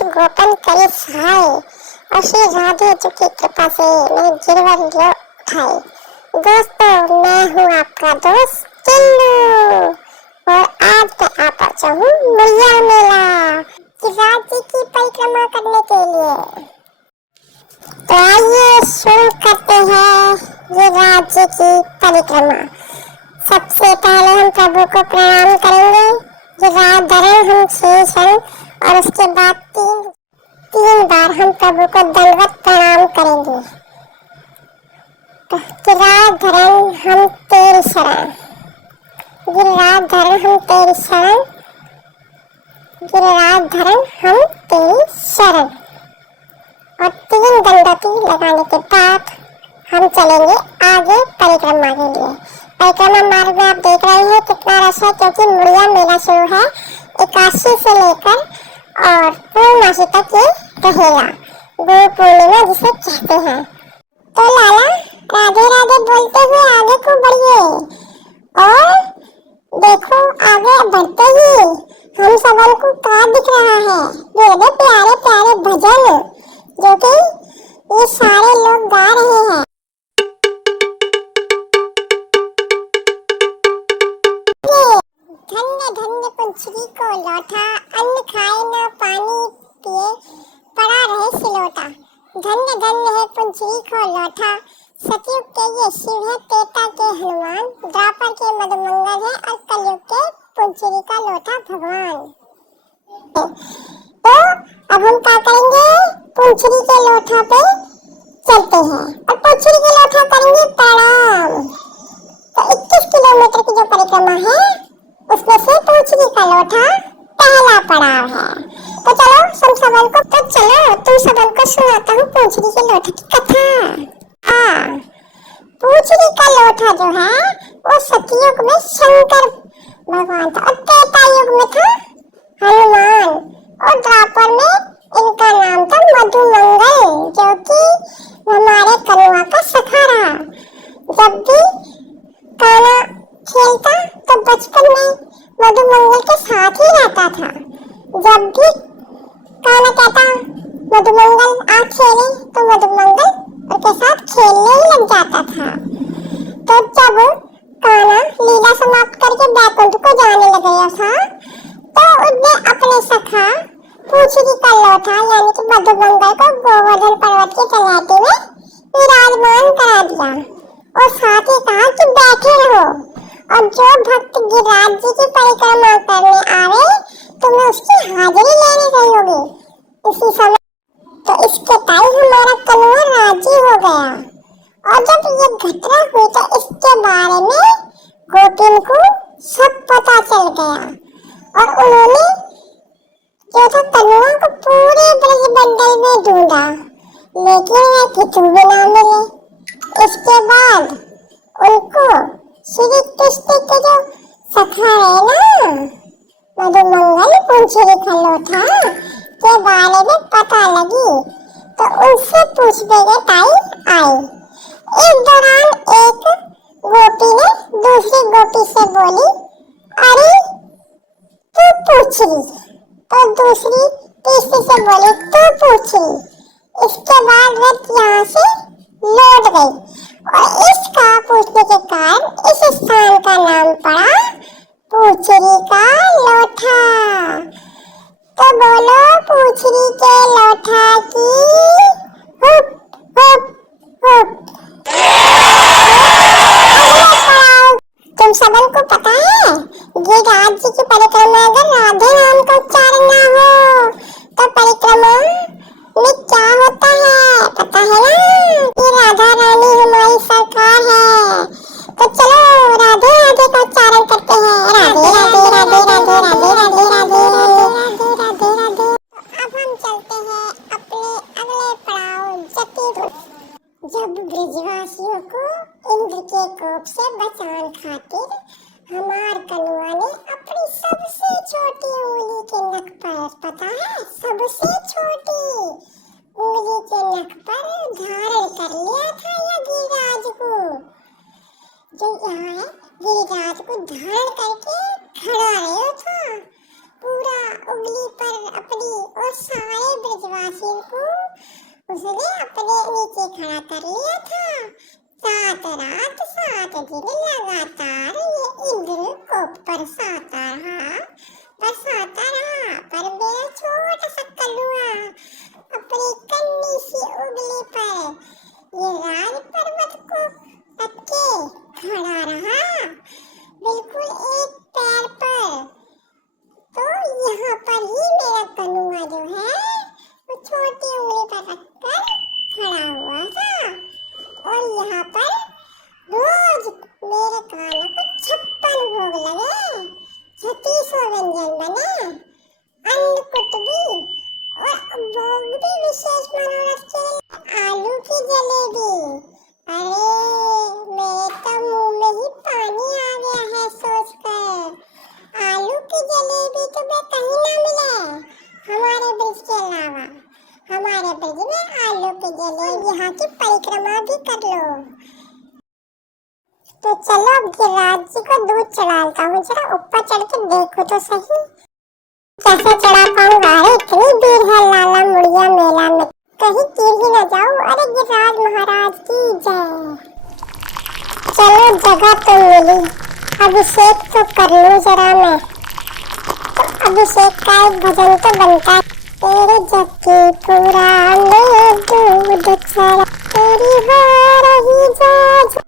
कुछ गोपन करे सहाय, और श्री राधे जी की कृपा से मैं गिरवर उठाए। दोस्तों, मैं हूँ आपका दोस्त टिल्लू, और आज मैं आ पहुंचा हूँ मुड़िया मेला गिरिराज जी की परिक्रमा करने के लिए। तो आइए शुरू करते हैं गिरिराज जी की परिक्रमा। सबसे पहले हम प्रभु को प्रणाम करेंगे, गिरिराज धरण हम शेष हैं, और उसके बाद तीन बार हम प्रभु को दंडवत प्रणाम करेंगे। गिरिराज धरण हम तेरी शरण, गिरिराज धरण हम तेरी शरण, गिरिराज धरण हम तेरी शरण। और 3 दंडवती लगाने के बाद हम चलेंगे आगे परिक्रमा के लिए। परिक्रमा मार्ग में आप देख रहे हैं कितना रश है, क्योंकि मुड़िया मेला शुरू है 81 से लेकर और पूर्णमासी तक ये रहेगा, गुरु पूर्णिमा जिसे कहते हैं। तो लाला राधे राधे बोलते हुए आगे को बढ़िए, और देखो आगे बढ़ते ही हम सबन को क्या दिख रहा है, बड़े प्यारे प्यारे भजन जो कि ये सारे लोग गा रहे हैं। धन्य धन्य पंछी को लौटा, अन्न खाए ना पानी पिए, पड़ा रहे सिलोटा। धन्य धन्य है पंछी को लौटा, सतयुग के ये शिव है, त्रेता के हनुमान, द्वापर के मदमंगल है, और कलयुग के पुंचरी का लोटा भगवान। तो अब हम क्या करेंगे, पुंचरी के लोटा पे चलते हैं और पुंचरी के लोटा करेंगे प्रणाम। तो 21 किलोमीटर की जो परिक्रमा है उसमें से पुंचरी का लोटा पहला पड़ाव है। तो चलो तुम सबन को सुनाता हूँ पुंचरी के लोटे की कथा। पुंचरी का लोटा जो है वो सतयुग में शंकर भगवान था, और त्रेता युग में था हनुमान, और द्वापर में इनका नाम था मधुमंगल, जो कि हमारे कनुआ का सखा रहा। जब भी कान्हा खेलता तो बचपन में मधुमंगल के साथ ही रहता था। जब भी कान्हा कहता मधुमंगल आ खेले, तो मधुमंगल उसके साथ खेलने ही लग जाता था। तो जब कान्हा लीला समाप्त करके बैकुंठ को जाने लग गया था, तो उसने अपने सखा पुंचरी का लोटा यानी कि मधुमंगल को गोवर्धन पर्वत की तलहटी में विराजमान करा दिया, और साथ ही कहा कि बैठे रहो, और जो भक्त गिरिराज जी की परिक्रमा करने आवे तुम्हें उसकी हाजिरी लेनी चाहिए इसी समय। तो इसके ताई हमारा कनुआ राजी हो गया, और जब ये घटना हुई तो इसके बारे में गोपिन को सब पता चल गया, और उन्होंने जो था कनुआ को पूरे ब्रजमंडल में ढूंढा, लेकिन वह कितु भी ना मिले। इसके बाद उनको श्री कृष्ण के जो सखा है ना मधुमंगल पुंचरी का लोटा के बारे में पता लगी, तो उनसे पूछने के टाइम आई। इस दौरान एक गोपी ने दूसरी गोपी से बोली, अरे तू पुंचरी, तो दूसरी तीसरी से बोली तू पुंचरी। इसके बाद वह यहाँ से लौट गई, और इसका पूछने के कारण इस स्थान का नाम पड़ा पुंचरी का लोटा। तो बोलो पुंचरी के लोटा की हुप हुप हुप। तुम सबन को पता है गिरिराज जी की परिक्रमा अगर राधे नाम का उच्चारण ना हो तो परिक्रमा में क्या होता है पता है ना, ये राधा रानी हमारी सरकार है। तो चलो राधे राधे का उच्चारण करते हैं, राधे राधे राधे राधे राधे राधे राधे राधे राधे राधे। अब हम चलते हैं अपने अगले पड़ाव जतिपुर। जब ब्रजवासियों को इंद्र के कोप से बचाने खातिर हमार कनुआ ने अपनी सबसे छोटी उंगली के नख पर, पता है सबसे छोटी उंगली के नख पर धारण कर लिया था या गिरिराज को, जो यहाँ है गिरिराज को धारण करके खड़ा रहा था पूरा उंगली पर अपनी, और सारे इंद्रवासिन को उसने अपने नीचे खड़ा कर लिया था। 7 रात 7 दिन लगातार ये इंद्र को बरसाता रहा, पर मेरा छोटा सा कलुआ अपनी कन्नी सी उंगली पर ये राज पर्वत को रख के खड़ा रहा, बिल्कुल एक पैर पर। तो यहाँ पर ही मेरा कनुआ जो है वो छोटी उंगली पर रखकर खड़ा हुआ था, और यहाँ पर रोज मेरे कानों को 56 भोग लगे, 36 व्यंजन बने, अन्नकूट भी, और भोग भी विशेष मनोरथ के लिए आलू की जलेबी। अरे मेरे तो मुंह में ही पानी आ गया है सोचकर। आलू की जलेबी तो मैं कहीं ना मिले हमारे ब्रिज के अलावा। हमारे ब्रिज में आलू की जलेबी, यहाँ की परिक्रमा भी कर लो। तो चलो अब गिरिराज जी को दूध चढ़ाता हूँ, जरा ऊपर चढ़ के देखो तो सही कैसे चढ़ा पाऊंगा। अरे इतनी भीड़ है लाला मुड़िया मेला में, कहीं गिर ही न जाऊं। अरे गिरिराज महाराज की जय। चलो जगह तो मिली, अभिषेक तो कर लूं जरा मैं। तो अभिषेक का एक भजन तो बनता है, तेरे जग की पुराने दूध चढ़ा, तेरी हो रही जय